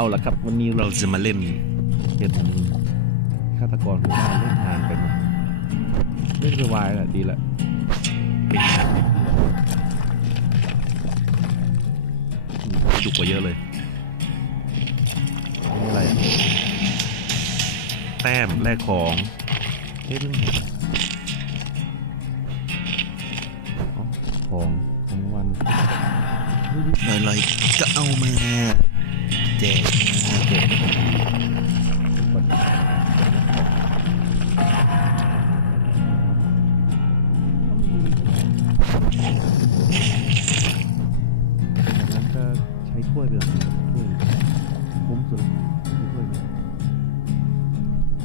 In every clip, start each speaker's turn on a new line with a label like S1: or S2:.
S1: เอาละครับ วันนี้เราจะมาเล่นเป็นฆาตกรผู้มาเล่นงานไปนะเล่นไปวายแหละดีละเป็นงานเล็กดีละอืมดุกกว่าเยอะเลยนี่อะไรอะแต้มแลกของเอ๊ะนั่นอ๋อของของวันเฮ้ย
S2: ลอยๆก็เอามา แจกมา
S1: เก็บก่อนกนั้นก็ใช้ถ้วยไปเลยถ้วยคุ้มสุดใช้ถ้วยไป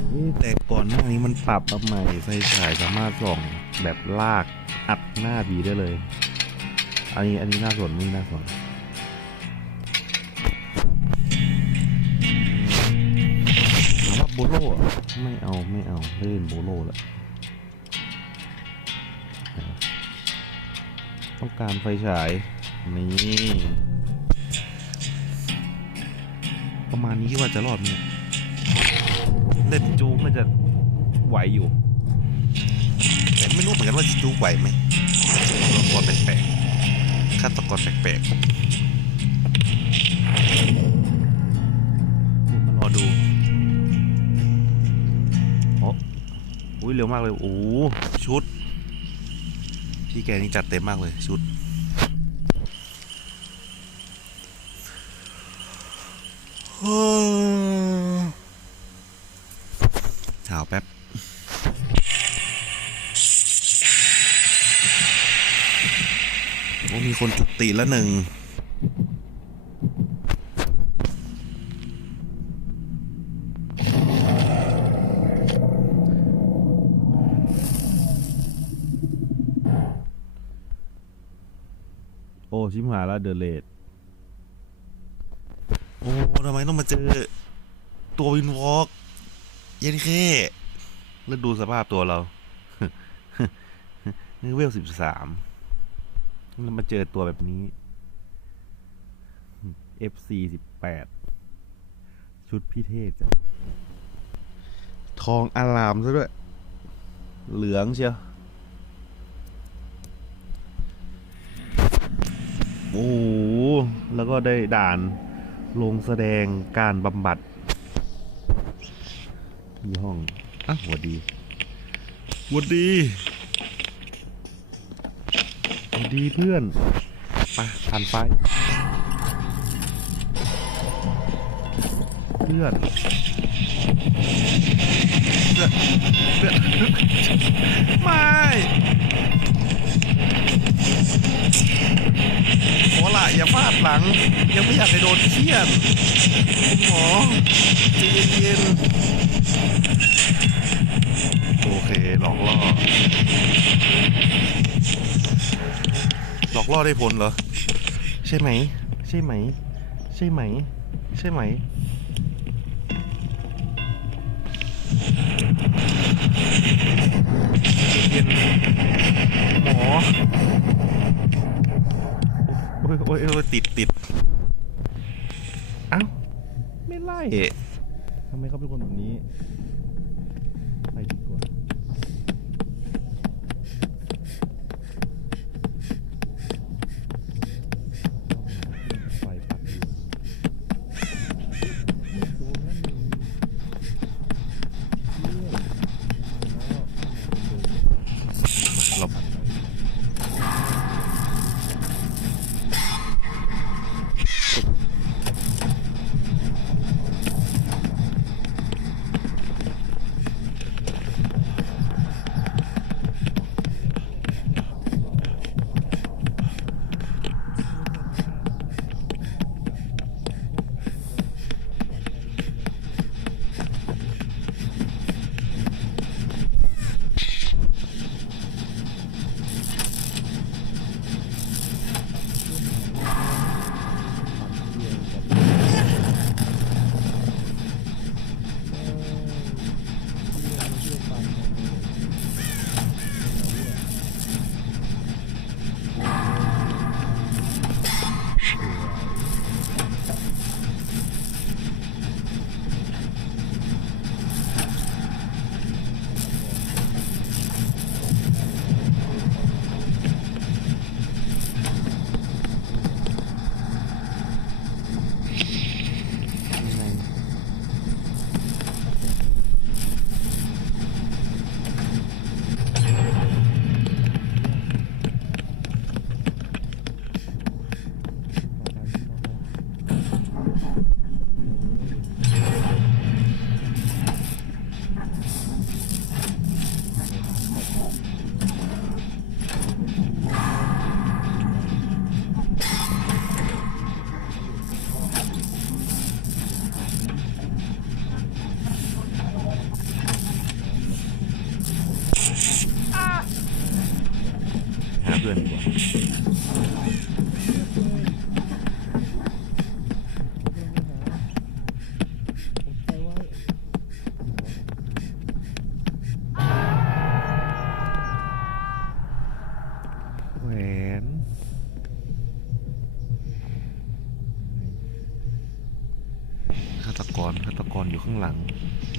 S1: เอ๊ะแต่ก่อนหน้านี้มันปรับมาใหม่ไฟฉายสามารถส่องแบบลากอัดหน้าบีได้เลย อันนี้อันนี้น่าสนนี่น่าสนามว่าโบโลอะไม่เอาไม่เอาเล่นโบโลล้วต้องการไฟฉาย นี่ ประมาณนี้ว่าจะรอดไหมเนี่ยเล่นจูมันจะไหวอยู่
S2: แต่ไม่รู้เหมือนกันว่าจูไหวไหมตัวละครแปลกๆฆาตกรแปลก
S1: เอุ้ยเร็วมากเลยโอ้
S2: ชุด พี่แกนี่จัดเต็มมากเลยชุด หาวแป๊บโอ้มีคนจุดตีแล้วหนึ่ง
S1: มาแล้วเดอะเลด
S2: โอ้ทำไมต้องมาเจอ ตัววินวอล์กเย็นแค่
S1: แล้วดูสภาพตัวเรานี่เวลสิบสามแล้วมาเจอตัวแบบนี้ FC สิบแปดชุดพี่เทศจ้ะทองอารามซะด้วย เหลืองเชียว โอ้โหแล้วก็ได้ด่านลงแสดงการบำบัดที่ห้องอะหวัดดีหวัดดีหวัดดีเพื่อนไปผ่านไป เพื่อนเพื่อนเพื่อนไม่
S2: อย่าฟาดหลัง ยังไม่อยากให้โดนเทียนคุณหมอใจเย็น
S1: โอเคหลอกล่อ
S2: หลอกล่อได้ผลเหรอ
S1: ใช่ไหม ใช่ไหม ใช่ไหม ใช่ไหม
S2: เย็นหมอ
S1: โอ้ยโอ้ย
S2: ติดติด
S1: เอ้าไม่ไล่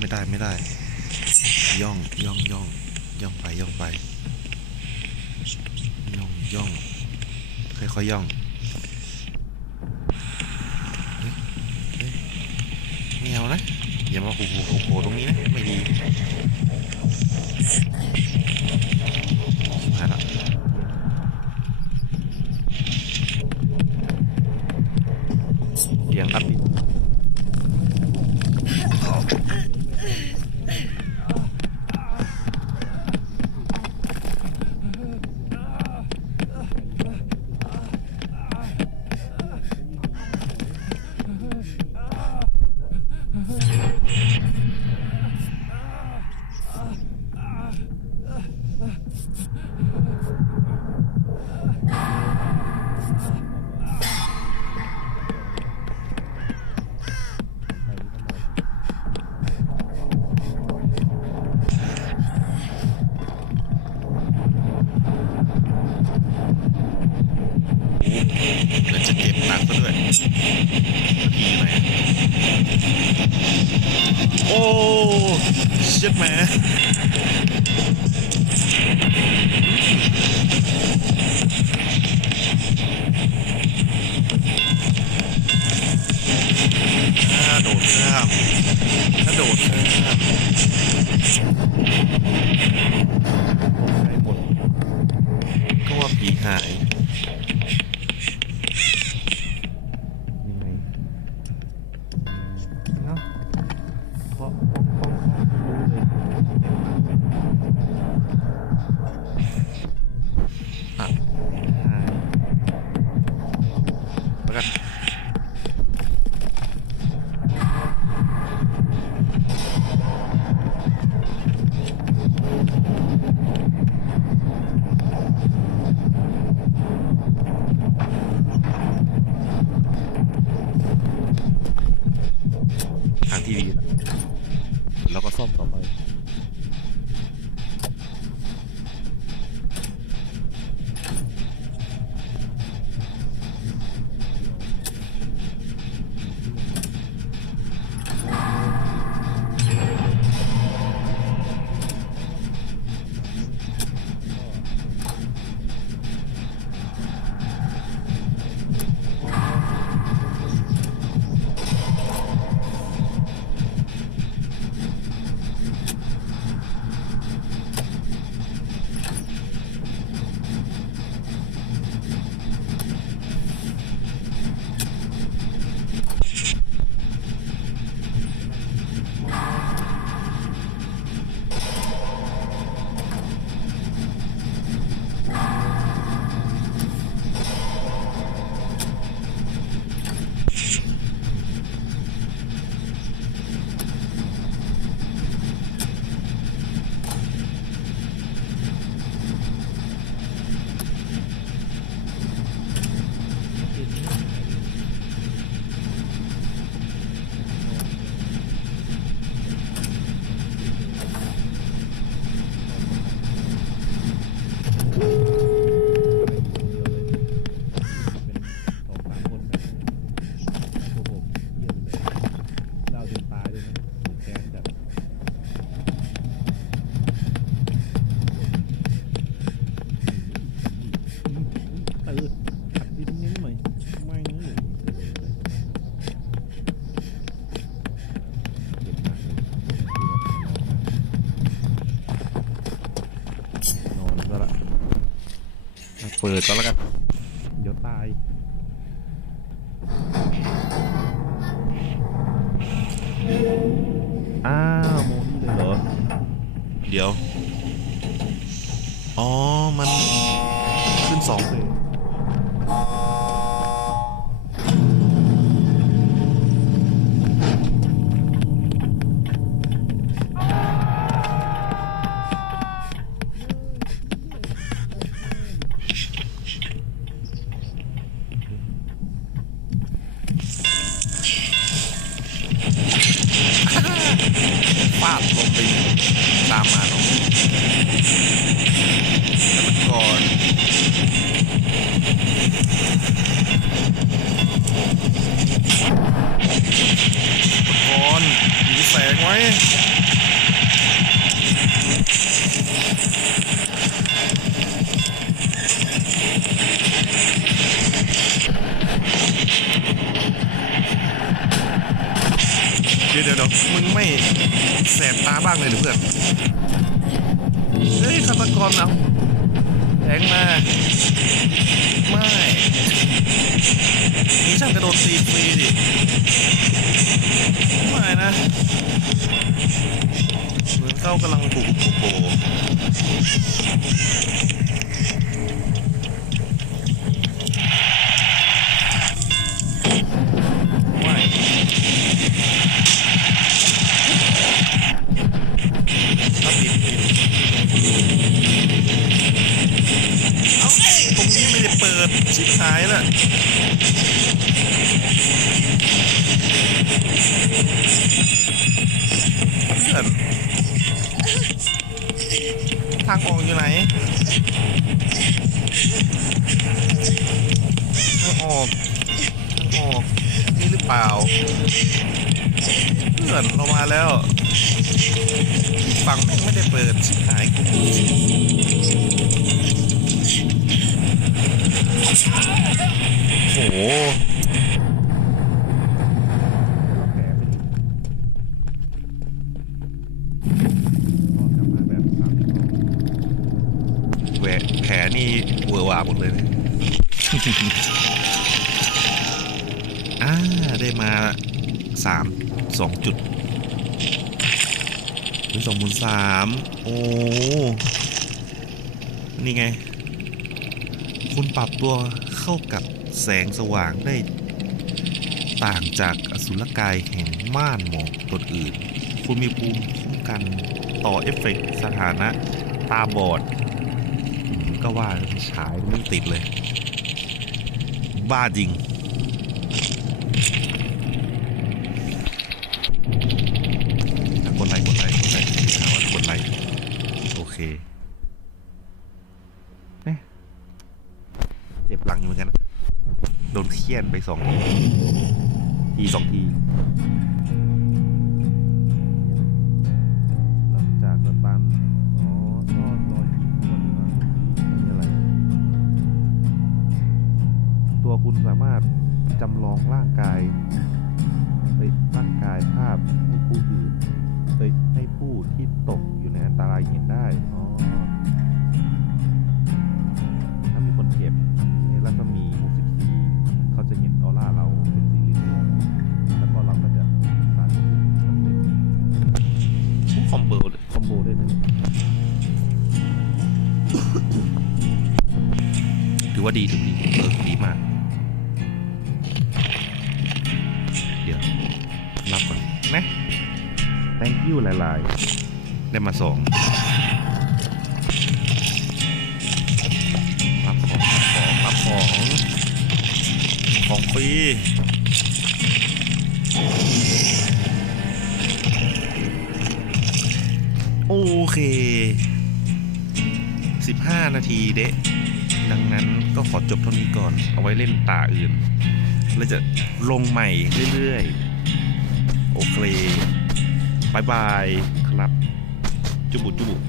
S1: ไม่ได้ไม่ได้ ย่องย่องย่องย่องไปย่องไป ย่องย่องค่อยๆย่องเฮ้ยเฮ้ยไม่เอานะอย่ามาโอ้โหโอ้โหตรงนี้นะไม่ดี โอ้เชิดแหมถ้าโดดข้ามถ้าโดดข้ามก็ว่าผีหาย เปิดก็แล้วกัน เดี๋ยวตาย อ้าวโมนี่เลยเหรอ
S2: เดี๋ยว แสงไว้เดี๋ยวเดี๋ยวมึงไม่แสบตาบ้างเลยเหรือเพื่อน เฮ้ยฆาตกรเอาแทงมา ไม่ นี่ช่างกระโดดตีฟรีดิ เพื่อนทางออกอยู่ไหนทางออกทางออกนี่หรือเปล่า เพื่อนเรามาแล้วฝั่งแม่งไม่ได้เปิดชิบหายกูโอ้โห แหวะแผลนี่เวอร์วาหมดเลยนะ อ่าได้มาสามสองจุดเป็นสองหมื่นสามโอ้นี่ไง คุณปรับตัวเข้ากับแสงสว่างได้ ต่างจากอสุรกายแห่งม่านหมอกตนอื่น คุณมีภูมิคุ้มกันต่อเอฟเฟกต์สถานะตาบอด ก็ว่าฉายไม่ติดเลย บ้าจริง กดไลค์กดไลค์กดไลค์ถามว่ากดไลค์โอเคเนี่ยเจ็บหลังอยู่เหมือนกันนะโดนเคี่ยนไปสองทีทีสองที คุณสามารถจำลองร่างกายเอ้ยร่างกายภาพให้ผู้อื่นเอ้ยให้ผู้ที่ตกอยู่ในอันตรายเห็นได้อ๋อถ้ามีคนเจ็บในรัศมี 64 เขาจะเห็นออร่าเราเป็นสีเหลืองแล้วก็เราก็จะสามารถคอมโบคอมโบได้ไหมถือว่าดีถือว่าดีเออดีมาก ได้มาสองรับของรับของรับของของฟรีโอเค 15 นาทีเดะดังนั้นก็ขอจบเท่านี้ก่อน เอาไว้เล่นตาอื่น แล้วจะลงใหม่เรื่อยๆ โอเคบายบาย ครับจุบุจุบุ